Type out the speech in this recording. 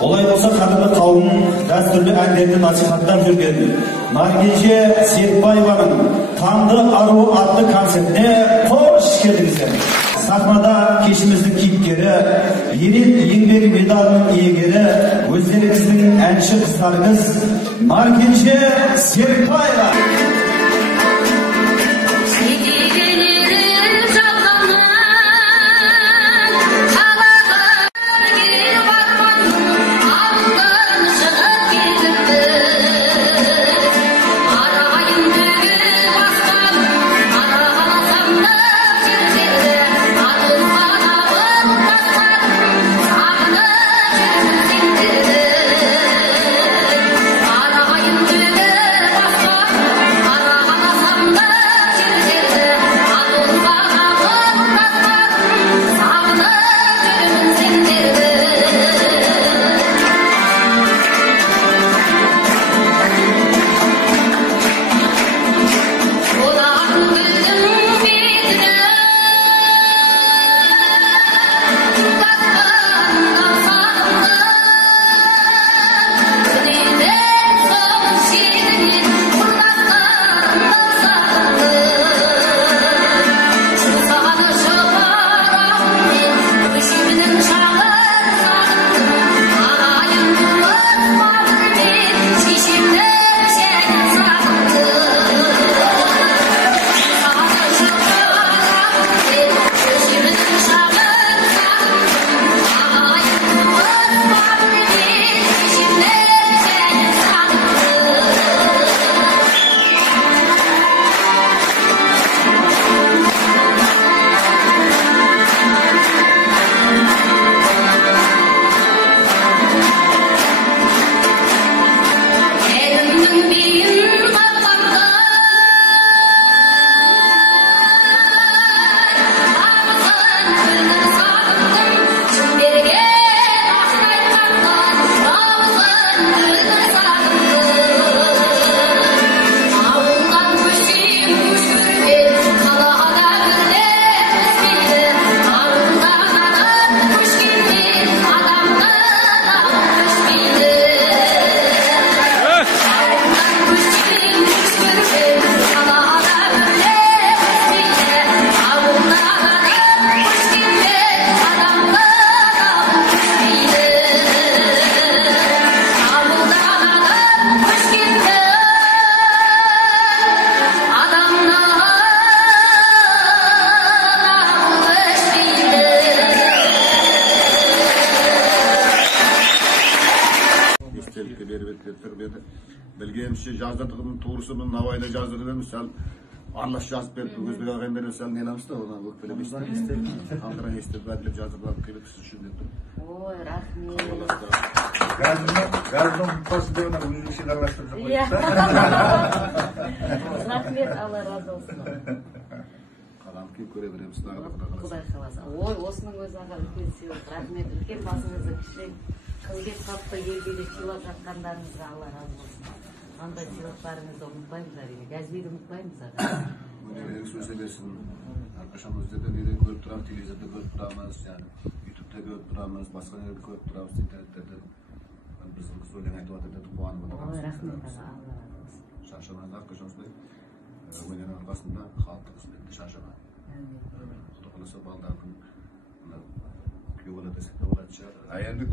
Olay болса қадірлі қауымның дәстүрлі әндерді насихаттап жүрген Наргиже Серікбаеваның «Таңды ару» атты концертіне қош келдіңіздер. Сахнада кешіміздің кейіпкері, ерен еңбек медалінің иегері, өздеріңіздің әнші қыздарыңыз Наргиже Серікбаева. Bilgimçi жаздырдığım doğrusu bunun havayla жаздырдığım misal Arlaş жазып берді өзбек ағайындар misal не намысты ona өкпелемейсіз андыран естіп бәділіп жаздырған қилып сіз үшін деп тұрмын. Ой, рахмет. Газдың тосы деп ona өзінің үшін араластырып жатыр. Рахмет, Алла разы болсын. Қалам кеп көре береміз тағы да Құдай қаласа. Ой, осының өзі аға үлкен сыйлық. Рахмет, үлкен басыңызды кішірек. Қыз кеп қалыпты елге сыйлап жатқандарыңызға Алла разы болсын. Андай сыйлықтарыңызды ұмытпаймыз әрине. Газбиді ұмытпаймыз аға. Өнеріңіз өсе берсін. Әрқашан өздерді неден көріп тұрамыз, телевизорда көріп тұрамыз, ютубта көріп тұрамыз, басқа жерде көріп тұрамыз, интернеттерде. Біздің қыз өлең айтып жатыр деді, қуанып отырамыз. Ой, рахмет аға, Алла разы болсын. Шаршамаңыз, әрқашан осылай өнердің арқасында халықтың қызметінде шаршамаңыз. Құдай қаласа балдардың күйеу бала десек те болатын шығар. А енді